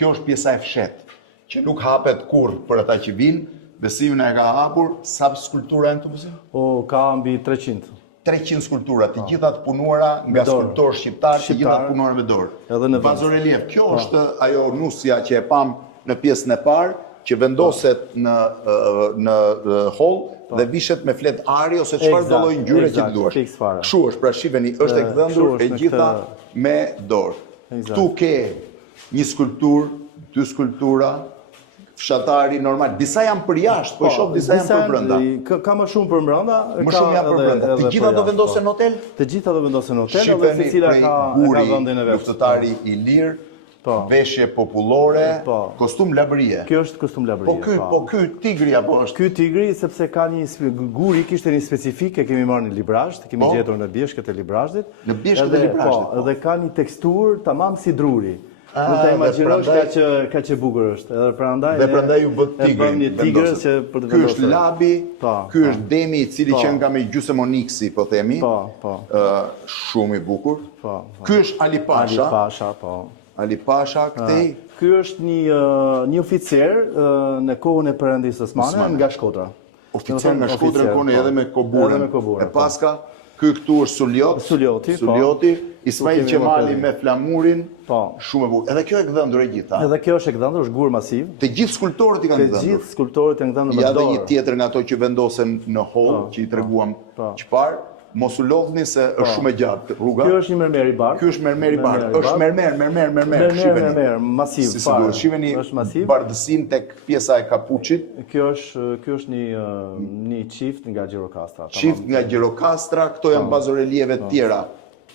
kjo është pjesa e fshet, që nuk hapet kurrë për ata që vinë. Besimin e ka hapur, sa skulptura janë të Besim? Ka mbi 300. 300 skulptura, të gjitha të punuara nga skulptorë shqiptar, të gjitha të punuara me dorë. Edhe në bazorelief. Kjo është ajo nusja që e pam në pjesën e parë, që vendoset në hall dhe vishet me flet ari ose çfarë do lloj ngjyre që duash. Kështu është, pra shiheni, është e gdhëndur e gjitha me dorë. Ktu ke një skulpturë, dy skulptura, fshatari normal. Disa janë për jashtë, po shoh disa janë për brenda. Ka më shumë për brenda, më shumë janë për brenda. Të gjitha do vendosen në hotel? Të gjitha do vendosen në hotel, edhe secila ka vendin e vet. Luftëtari i lirë, veshje popullore, kostum labërie. Kjo është kostum labërie. Po ky tigri apo është? Ky tigri sepse ka një guri kishte një specifik, e kemi marrë në librazh, kemi gjetur në bjeshkët e librazhit. Në bjeshkët e librazhit. Po, edhe ka një teksturë tamam si druri. Nuk ta imagjinosh ka që bukur është. Edhe prandaj u bë tigri. Një tigër që për të vendosur. Ky është labi, ky është demi i cili që nga me gjysmë oniksi, po themi. Shumë i bukur. Ky është Ali Pasha. Ali Pasha, po. Ali Pasha këtej. Ky është një oficer në kohën e Perëndis Osmane nga Shkodra. Oficer nga Shkodra në kohën edhe me koburën. E paska. Ky këtu është Suljoti, Ismail Qemali me flamurin, shumë e bukur. Edhe kjo e gdhëndur e gjitha. Edhe kjo është e gdhëndur, është gur masiv. Të gjithë skulptorët i kanë gdhëndur. Të gjithë skulptorët janë gdhëndur me dorë. Ja dhe një tjetër nga ato që vendosen në hall, që i treguam çfarë. Mos u lodhni se është shumë e gjatë rruga. Kjo është një mermer i bardhë. Ky është mermer i bardhë. Është mermer. Mermer, masiv. Shiheni bardhësinë tek pjesa e kapuçit. Kjo është një çift nga Gjirokastra. Çift nga Gjirokastra, këto janë bazorelieve të tjera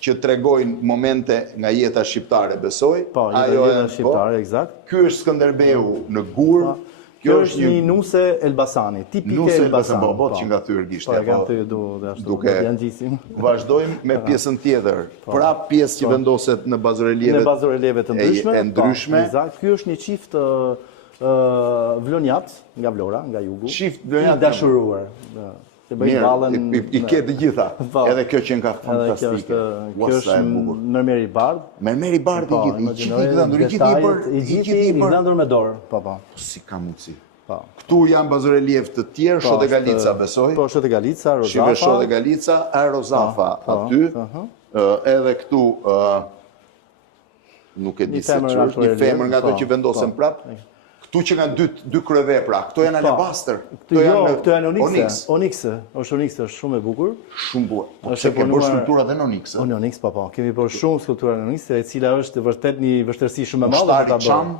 që tregojnë momente nga jeta shqiptare, besoj. Po, jeta shqiptare, eksakt. Ky është Skënderbeu në gur. Kjo është një nuse Elbasani, tipike Elbasani. Po, që nga thyer gishte. Po, nga thyer duke janë gjisim. Vazhdojmë me pjesën tjetër. Pra pjesë që vendoset në bazorelieve të ndryshme. Eksakt. Ky është një çift vlonjat nga Vlora, nga jugu. Çift vlonjat dashuruar. I ke të gjitha. Edhe kjo që nga fantastike. Kjo është mermer i bardhë. Mermer i bardhë i gjithë i gdhëndur. I gjithë i gdhëndur me dorë. Si ka mundësi. Këtu janë bazorelief të tjerë, Shote Galica besoj. Po, Shote Galica, Rozafa. Shive Shote Galica, Rozafa aty. Edhe këtu, nuk e di se që është një femër nga to që vendosen prapë. Këtu që kanë dy kryevepra, këto janë alabastër. Këto janë oniksë. Është oniksë, është shumë e bukur. Shumë bukur. Po pse ke bërë skulptura dhe në oniksë? Në oniksë, po. Kemi bërë shumë skulptura në oniksë, e cila është vërtet një vështirësi shumë e madhe për ta bërë.